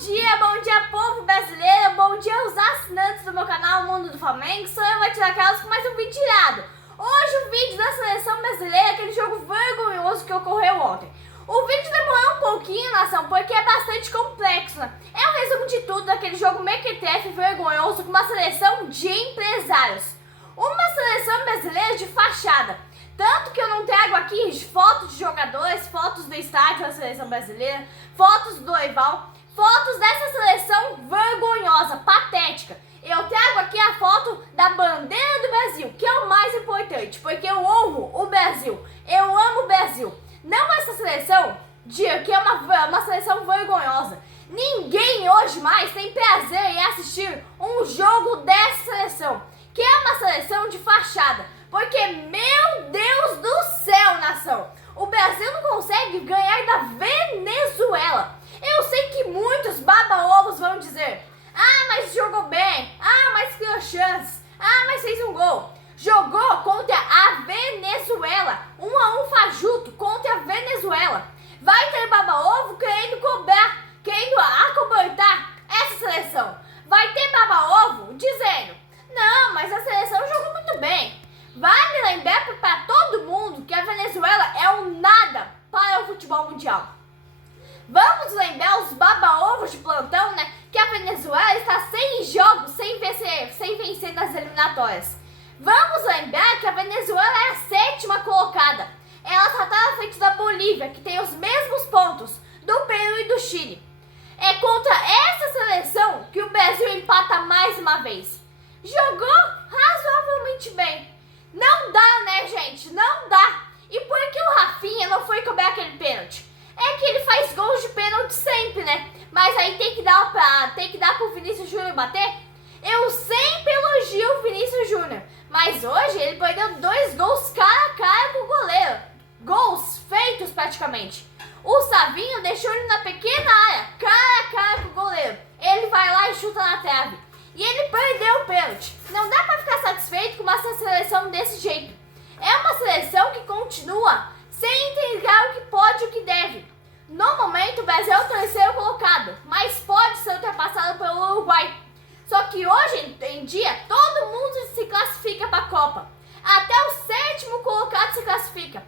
Bom dia povo brasileiro, bom dia os assinantes do meu canal Mundo do Flamengo. Sou eu, Matilda Carlos, com mais um vídeo tirado. Hoje o vídeo da seleção brasileira, aquele jogo vergonhoso que ocorreu ontem. O vídeo demorou um pouquinho, nação, porque é bastante complexo, né? É um resumo de tudo daquele jogo mequetrefe vergonhoso com uma seleção de empresários. Uma seleção brasileira de fachada. Tanto que eu não trago aqui fotos de jogadores, fotos do estádio da seleção brasileira, fotos do Dorival, fotos dessa seleção vergonhosa, patética. Eu trago aqui a foto da bandeira do Brasil, que é o mais importante, porque eu honro o Brasil, eu amo o Brasil. Não essa seleção, que é uma seleção vergonhosa. Ninguém hoje mais tem prazer em assistir um jogo dessa seleção, que é uma seleção de fachada. Porque, meu Deus do céu, nação, o Brasil não consegue ganhar da Venezuela. Eu sei que muitos baba-ovos vão dizer: ah, mas jogou bem, ah, mas criou chances, ah, mas fez um gol. Jogou contra a Venezuela, 1-1 fajuto contra a Venezuela. Vai ter baba-ovo querendo cobrar, querendo acobertar essa seleção. Vai ter baba-ovo dizendo: não, mas a seleção jogou muito bem. Vale lembrar para todo mundo que a Venezuela é um nada para o futebol mundial. Vamos lembrar os baba-ovos de plantão, né? Que a Venezuela está sem jogos, sem vencer nas eliminatórias. Vamos lembrar que a Venezuela é a 7ª colocada. Ela só está na frente da Bolívia, que tem os mesmos pontos do Peru e do Chile. É contra essa seleção que o Brasil empata mais uma vez. Jogou razoavelmente bem. Não dá, né, gente? Não dá. E por que o Rafinha não foi cobrar aquele pênalti? É que ele faz gols de pênalti sempre, né? Mas aí tem que dar pro Vinícius Júnior bater. Eu sempre elogio o Vinícius Júnior, mas hoje ele perdeu 2 gols cara a cara com o goleiro. Gols feitos praticamente. O Savinho deixou ele na pequena área, cara a cara com o goleiro. Ele vai lá e chuta na trave. E ele perdeu o pênalti. Não dá pra ficar satisfeito com uma seleção desse jeito. É uma seleção que continua sem entregar o que pode e o que deve. No momento, o Brasil é o 3º colocado, mas pode ser ultrapassado pelo Uruguai. Só que hoje em dia, todo mundo se classifica para a Copa. Até o 7º colocado se classifica.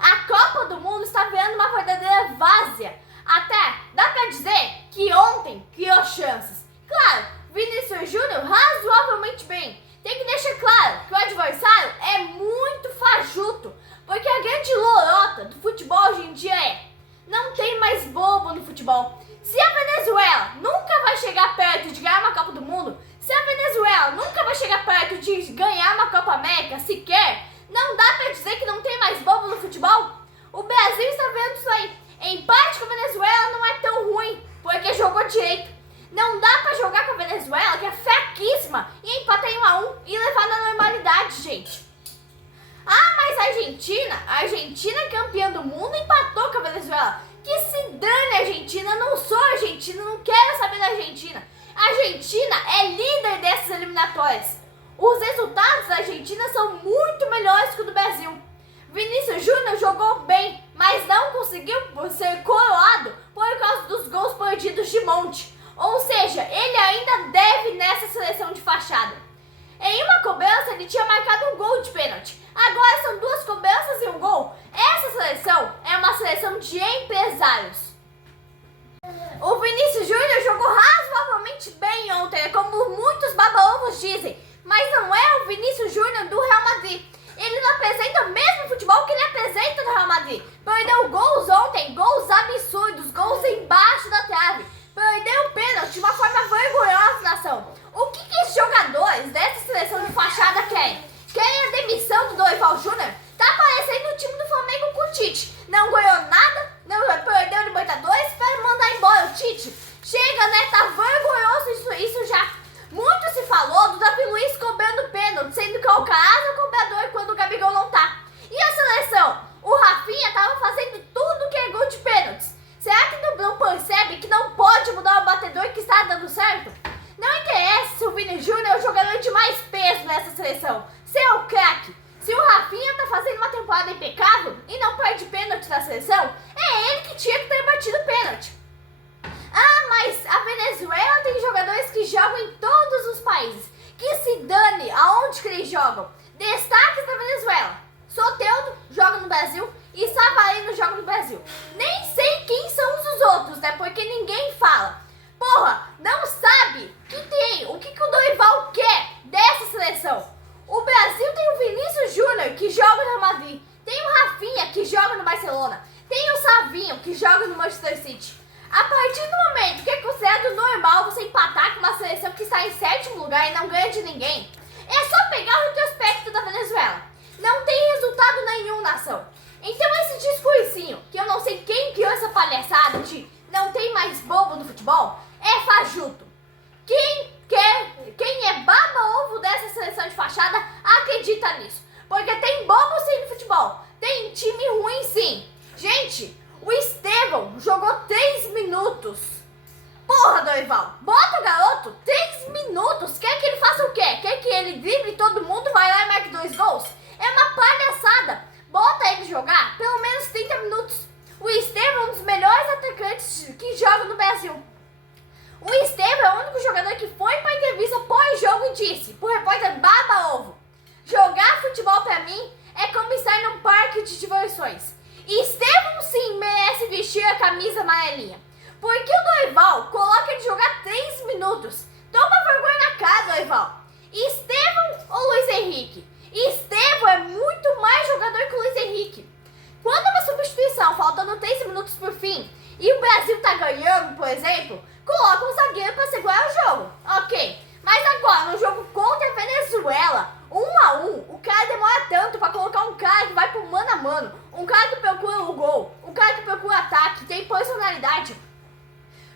A Copa do Mundo está virando uma verdadeira várzea. Até dá pra dizer que ontem criou chances. Claro, Vinícius Júnior razoavelmente bem. Tem que deixar claro que o adversário é muito fajuto, porque a grande lorota do futebol hoje em dia não tem mais bobo no futebol. Se a Venezuela nunca vai chegar perto de ganhar uma Copa do Mundo, se a Venezuela nunca vai chegar perto de ganhar uma Copa América sequer, não dá pra dizer que não tem mais bobo no futebol? O Brasil está vendo isso aí. Empate com a Venezuela não é tão ruim, porque jogou direito. Não dá pra jogar com a Venezuela, que é fraquíssima, e empatar em 1-1 e levar na normalidade, gente. Ah, mas a Argentina campeã do mundo, empatou com a Venezuela. Que se dane a Argentina, eu não sou argentina, não quero saber da Argentina. A Argentina é líder dessas eliminatórias. Os resultados da Argentina são muito melhores que o do Brasil. Vinícius Júnior jogou bem, mas não conseguiu ser coroado por causa dos gols perdidos de monte. Ou seja, ele ainda deve nessa seleção de fachada. Em uma cobrança, ele tinha marcado um gol de pênalti. Agora são 2 cobranças e um gol. Essa seleção é uma seleção de empresários. O Vinícius Júnior jogou razoavelmente bem ontem, como muitos baba-ovos dizem. Mas não é o Vinícius Júnior do Real Madrid. Ele não apresenta o mesmo futebol que ele apresenta no Real Madrid. Perdeu gols ontem, gols absurdos, gols embaixo da trave. Perdeu o pênalti de uma forma vergonhosa, nação. O que esses jogadores dessa seleção de fachada querem? Querem a demissão do Dorival Júnior? Tá parecendo o time do Flamengo com o Tite. Não ganhou nada, não perdeu o Libertadores para mandar embora o Tite. Chega, né? Tá vergonhoso isso já. Muito se falou do Davi Luiz cobrando pênalti, sendo que é o Alcaraz o cobrador quando o Gabigol não tá. E a seleção? O Rafinha tava fazendo tudo que é gol de pênaltis. Será que não percebe que não pode mudar o batedor que está dando certo? Não interessa se o Vini Júnior é o jogador de mais peso nessa seleção. Se é o craque. Se o Rafinha tá fazendo uma temporada impecável e não perde pênalti na seleção, é ele que tinha que ter batido pênalti. Ah, mas países. Que se dane aonde que eles jogam. Destaques da Venezuela. Soteldo joga no Brasil e Savarino joga no Brasil. Nem sei quem são os outros, né? Porque ninguém fala. Porra, não sabe que tem, o que o Dorival quer dessa seleção. O Brasil tem o Vinícius Júnior, que joga no Real Madrid. Tem o Rafinha, que joga no Barcelona. Tem o Savinho, que joga no Manchester City. A partir do momento que é considerado normal você empatar com uma seleção que está em 7º lugar e não ganha de ninguém, é só pegar o retrospecto da Venezuela. Não tem resultado nenhum na ação. Então esse discursinho, que eu não sei quem criou essa palhaçada de não tem mais bobo no futebol, é fajuto. Quem é baba-ovo dessa seleção de fachada acredita nisso. Porque tem bobo sim no futebol. Tem time ruim sim. Gente, o Estevão jogou 3 minutos. Porra, Dorival, bota o garoto 3 minutos. Quer que ele faça o quê? Quer que ele drible todo mundo, vai lá e marque 2 gols? É uma palhaçada. Bota ele jogar pelo menos 30 minutos. O Estevão é um dos melhores atacantes que joga no Brasil. O Estevão é o único jogador que foi pra entrevista pós-jogo e disse pro repórter baba-ovo: jogar futebol pra mim é como estar num parque de diversões. E Estevão sim merece vestir a camisa amarelinha. Porque o Dorival coloca ele jogar 3 minutos. Toma vergonha na cara, Dorival. Estevão ou Luiz Henrique? Estevão é muito mais jogador que o Luiz Henrique. Quando uma substituição, faltando 3 minutos por fim, e o Brasil tá ganhando, por exemplo, coloca um zagueiro pra segurar o jogo. Ok, mas agora no jogo contra a Venezuela, 1-1, o cara demora tanto pra colocar um cara que vai pro mano a mano, um cara que procura o gol, um cara que procura ataque, tem personalidade.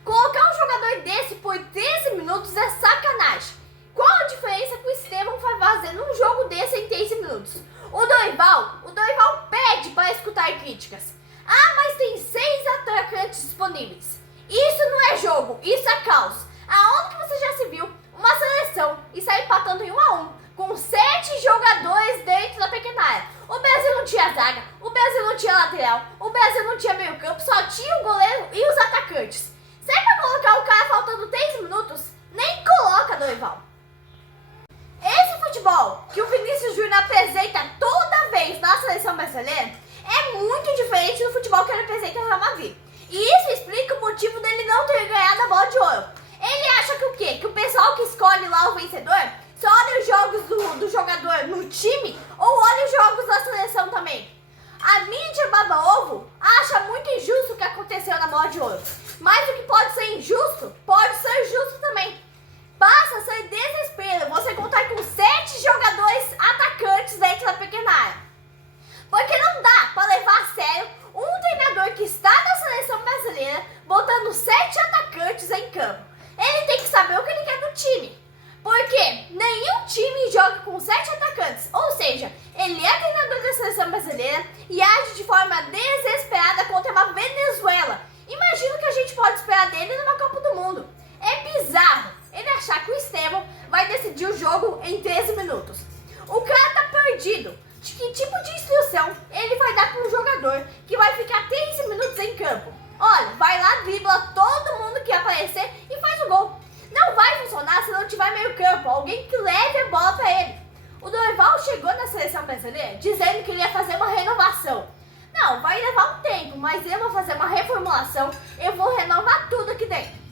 Colocar um jogador desse por 13 minutos é sacanagem. Qual a diferença que o Estevão vai fazer num jogo desse em 13 minutos? O Dorival pede para escutar críticas. Ah, mas tem 6 atacantes disponíveis. Isso não é jogo, isso é caos. Aonde que você já se viu uma seleção estar empatando em 1-1 com 7 jogadores dentro da pequena área? O Brasil não tinha zaga, o Brasil não tinha lateral, o Brasil não tinha meio campo, só tinha o goleiro e os atacantes. Se é pra colocar o cara faltando 3 minutos, nem coloca, Dorival. Esse futebol que o Vinícius Júnior apresenta toda vez na seleção brasileira é muito diferente do futebol que ele apresenta no Real Madrid. E isso explica o motivo dele não ter ganhado a bola de ouro. Ele acha que o quê? Que o pessoal que escolhe lá o vencedor só olha os jogos do jogador no time ou olha os jogos da seleção também. A mídia baba-ovo acha muito injusto o que aconteceu na bola de ouro. Mas o que pode ser injusto, pode ser justo também. Passa a ser desespero você contar com 7 jogadores atacantes dentro da pequena área. Porque não dá para levar a sério um treinador que está na seleção brasileira botando 7 atacantes em campo. Ele tem que saber o que ele quer do time. Porque nenhum time joga com 7 atacantes. Ou seja, ele é treinador da seleção brasileira e age de forma desesperada contra uma Venezuela. Imagina o que a gente pode esperar dele numa Copa do Mundo. É bizarro ele achar que o Estevão vai decidir o jogo em 13 minutos. O cara tá perdido. De que tipo de instrução ele vai dar para um jogador que vai ficar 13 minutos em campo? Olha, vai lá, dribla todo mundo que aparecer e faz o gol. Não vai funcionar se não tiver meio campo, alguém que leve a bola para ele. O Dorival chegou na seleção brasileira dizendo que ele ia fazer uma renovação. Não, vai levar um tempo, mas eu vou fazer uma reformulação, eu vou renovar tudo aqui dentro.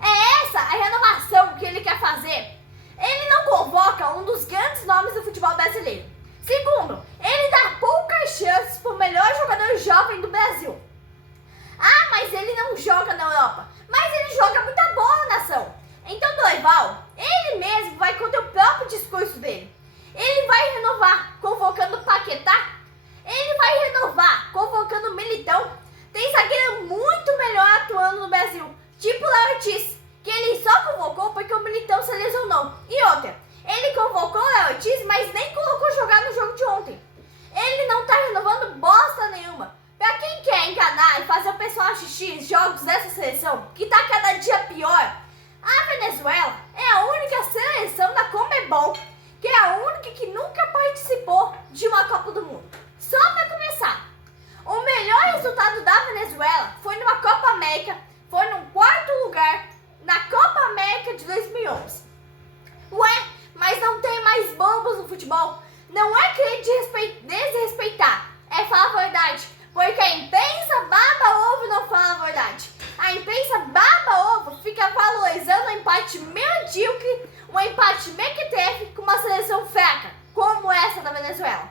É essa a renovação que ele quer fazer. Ele não convoca um dos grandes nomes do futebol brasileiro. Segundo, ele dá poucas chances para o melhor jogador jovem do Brasil. Ah, mas ele não joga na Europa. Mas ele joga muita bola na nação. Então Dorival, ele mesmo vai contra o próprio discurso dele. Ele vai renovar convocando Paquetá. Ele vai renovar convocando Militão. Tem zagueiro muito melhor atuando no Brasil, tipo o Léo Ortiz, que ele só convocou porque o Militão se lesionou. E outra, ele convocou o Léo Ortiz, mas nem colocou jogar no jogo de ontem. Ele não tá renovando bosta nenhuma. Pra quem quer enganar e fazer o pessoal assistir jogos dessa seleção, que tá cada dia pior, a Venezuela é a única seleção da Conmebol, que é a única que nunca participou de uma Copa do Mundo. Só pra começar, o melhor resultado da Venezuela foi numa Copa América, foi no 4º lugar na Copa América de 2011. mais bobos no futebol. Não é querer desrespeitar, é falar a verdade. Porque a imprensa baba ovo e não fala a verdade. A imprensa baba ovo, fica valorizando o empate medíocre, o empate mequetrefe com uma seleção fraca, como essa da Venezuela.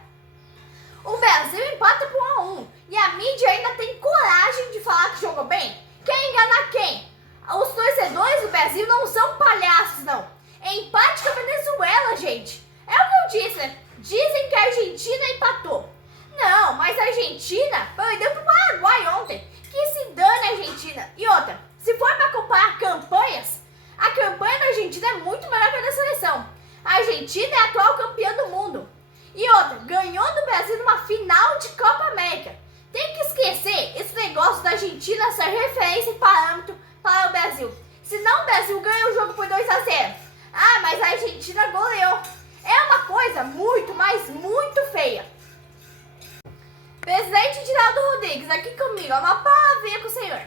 O Brasil empata por 1-1 e a mídia ainda tem coragem de falar que jogou bem? Quer enganar quem? Os torcedores do Brasil não são palhaços, não. É empate com a Venezuela, gente. É o que eu disse, né? Dizem que a Argentina empatou. Não, mas a Argentina perdeu pro Paraguai ontem. Que se dane a Argentina. E outra, se for para comparar campanhas, a campanha da Argentina é muito melhor que a da seleção. A Argentina é a atual campeã do mundo. E outra, ganhou do Brasil numa final de Copa América. Tem que esquecer esse negócio da Argentina ser referência e parâmetro para o Brasil. Senão o Brasil ganha o jogo por 2-0. Ah, mas a Argentina goleou. É uma coisa muito, mas muito feia. Presidente Diraldo Rodrigues, aqui comigo, uma palavrinha com o senhor.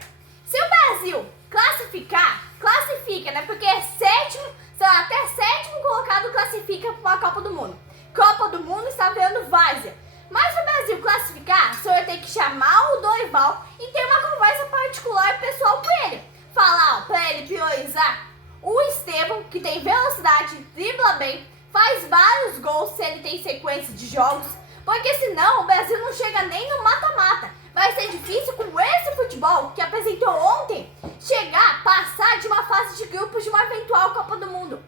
Se o Brasil classificar, classifica, né? Porque é sétimo, sei lá, até sétimo colocado classifica para a Copa do Mundo. Copa do Mundo está virando várzea. Mas se o Brasil classificar, o senhor tem que chamar o Dorival e ter uma conversa particular e pessoal com ele. Falar para ele priorizar o Estevão, que tem velocidade, dribla bem, faz vários gols se ele tem sequência de jogos. Porque senão o Brasil não chega nem no mata-mata. Vai ser difícil com esse futebol que apresentou ontem chegar, passar de uma fase de grupos de uma eventual Copa do Mundo.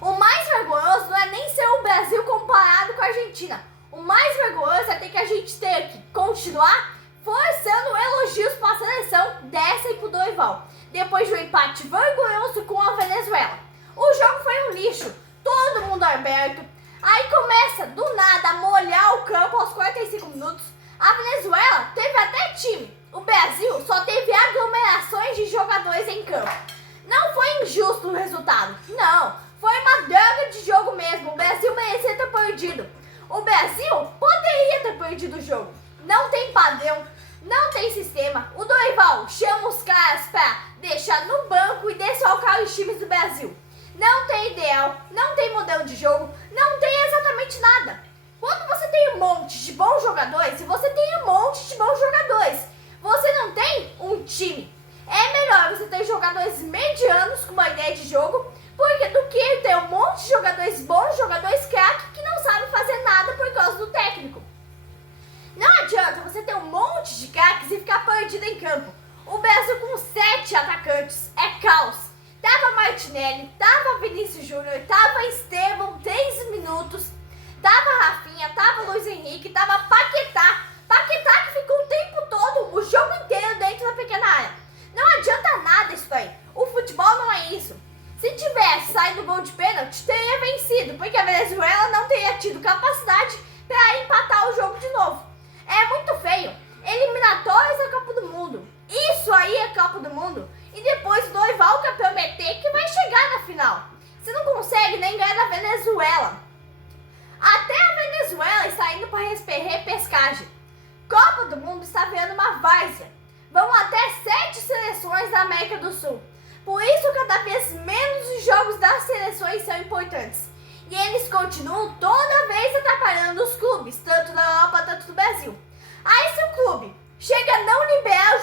O mais vergonhoso não é nem ser o Brasil comparado com a Argentina. O mais vergonhoso é ter que a gente ter que continuar forçando elogios para a seleção dessa e pro Dorival. Depois de um empate vergonhoso com a Venezuela. O jogo foi um lixo, todo mundo aberto. Aí começa, do nada, a molhar o campo aos 45 minutos. A Venezuela teve até time. O Brasil só teve aglomerações de jogadores em campo. Não foi injusto o resultado. Não, foi uma droga de jogo mesmo. O Brasil merecia ter perdido. O Brasil poderia ter perdido o jogo. Não tem padrão, não tem sistema. O Dorival chama os caras pra deixar no banco e desfalcar os times do Brasil. Não tem ideal, não tem modelo de jogo, não tem exatamente nada. Quando você tem um monte de bons jogadores, se você tem um monte de bons jogadores, você não tem um time. É melhor você ter jogadores medianos com uma ideia de jogo, porque do que ter um monte de jogadores bons, jogadores craques que não sabem fazer nada por causa do técnico. Não adianta você ter um monte de craques e ficar perdido em campo. O Brasil com 7 atacantes é caos. Tava Martinelli, tava Vinícius Júnior, tava Estevão, 3 minutos, tava Rafinha, tava Luiz Henrique, tava Paquetá. Paquetá que ficou o tempo todo, o jogo inteiro dentro da pequena área. Não adianta nada isso aí. O futebol não é isso. Se tivesse saído gol de pênalti, teria vencido, porque a Venezuela não teria tido capacidade para empatar o jogo de novo. É muito feio. Eliminatórias da Copa do Mundo. Isso aí é Copa do Mundo. E depois o Dorival quer prometer que vai chegar na final. Você não consegue nem ganhar da Venezuela. Até a Venezuela está indo para repescagem. Copa do Mundo está virando uma várzea. Vão até 7 seleções da América do Sul. Por isso, cada vez menos os jogos das seleções são importantes. E eles continuam toda vez atrapalhando os clubes, tanto da Europa, tanto do Brasil. Aí se o clube chega a não liberar o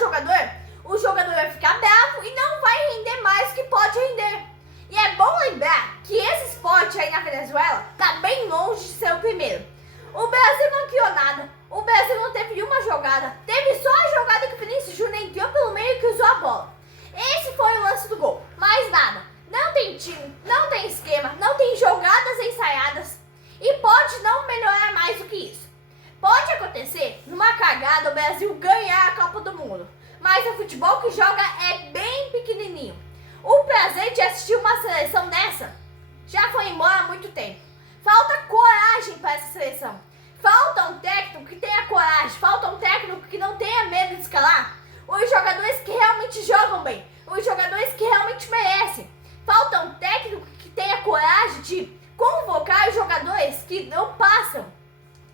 jogador vai ficar bravo e não vai render mais do que pode render. E é bom lembrar que esse esporte aí na Venezuela está bem longe de ser o primeiro. O Brasil não criou nada, o Brasil não teve uma jogada, teve só a jogada que o Vinícius Júnior entrou pelo meio e cruzou a bola. Esse foi o lance do gol, mais nada. Não tem time, não tem esquema, não tem jogadas ensaiadas e pode não melhorar mais do que isso. Pode acontecer numa cagada o Brasil ganhar a Copa do Mundo, mas o futebol que joga é bem pequenininho. O prazer de assistir uma seleção dessa já foi embora há muito tempo. Falta coragem para essa seleção. Falta um técnico que tenha coragem, falta um técnico que não tenha medo de escalar os jogadores que realmente jogam bem, os jogadores que realmente merecem. Falta um técnico que tenha coragem de convocar os jogadores que não passam,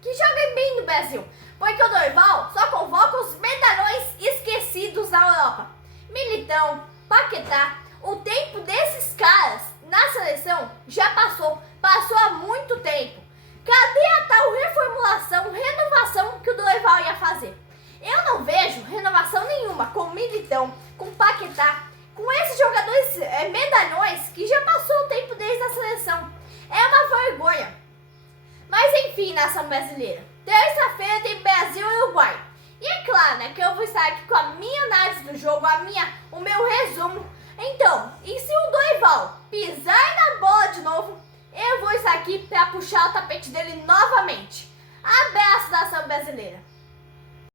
que joguem bem no Brasil. Porque o Dorival só convoca os medalhões esquecidos na Europa. Militão, Paquetá, o tempo desses caras na seleção já passou. Passou há muito tempo. Cadê a tal reformulação, renovação que o Dorival ia fazer? Eu não vejo renovação nenhuma com o Militão, com o Paquetá, com esses jogadores medalhões que já passou o tempo deles na seleção. É uma vergonha. Mas enfim, nação brasileira. Terça-feira tem Brasil e Uruguai. E é claro, né, que eu vou estar aqui com a minha análise do jogo, o meu resumo. Então, e se o Dorival pisar na bola de novo, eu vou estar aqui para puxar o tapete dele novamente. Abraço, nação brasileira.